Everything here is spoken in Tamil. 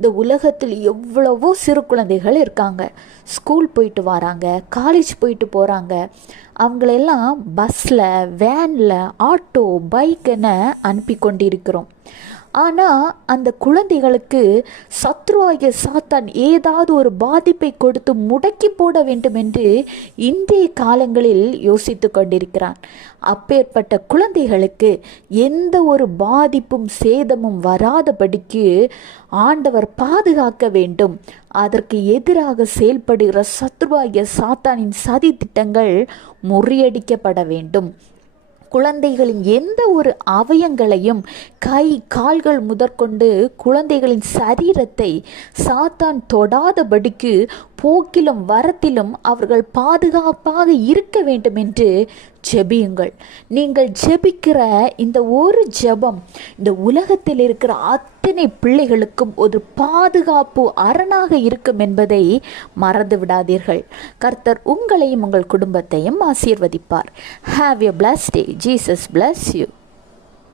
இந்த உலகத்தில் எவ்வளவோ சிறு குழந்தைகள் இருக்காங்க. ஸ்கூல் போயிட்டு வராங்க, காலேஜ் போயிட்டு போகிறாங்க. அவங்களெல்லாம் பஸ்ஸில், வேனில், ஆட்டோ, பைக்குன்னு அனுப்பி கொண்டிருக்கிறோம். ஆனால் அந்த குழந்தைகளுக்கு சத்ருவாகிய சாத்தான் ஏதாவது ஒரு பாதிப்பை கொடுத்து முடக்கி போட வேண்டும் என்று இன்றைய காலங்களில் யோசித்து கொண்டிருக்கிறான். அப்பேற்பட்ட குழந்தைகளுக்கு எந்த ஒரு பாதிப்பும் சேதமும் வராதபடிக்கு ஆண்டவர் பாதுகாக்க வேண்டும். அதற்கு எதிராக செயல்படுகிற சத்ருவாகிய சாத்தானின் சதி திட்டங்கள் முறியடிக்கப்பட வேண்டும். குழந்தைகளின் எந்த ஒரு அவயங்களையும், கை கால்கள் முதற்கொண்டு குழந்தைகளின் சரீரத்தை சாத்தான் தொடாதபடிக்கு போக்கிலும் வரத்திலும் அவர்கள் பாதுகாப்பாக இருக்க வேண்டும் என்று ஜெபியுங்கள். நீங்கள் ஜெபிக்கிற இந்த ஒரு ஜெபம் இந்த உலகத்தில் இருக்கிற அத்தனை பிள்ளைகளுக்கும் ஒரு பாதுகாப்பு அரணாக இருக்கும் என்பதை மறந்து விடாதீர்கள். கர்த்தர் உங்களையும் உங்கள் குடும்பத்தையும் ஆசீர்வதிப்பார். Have a blessed day. Jesus bless you.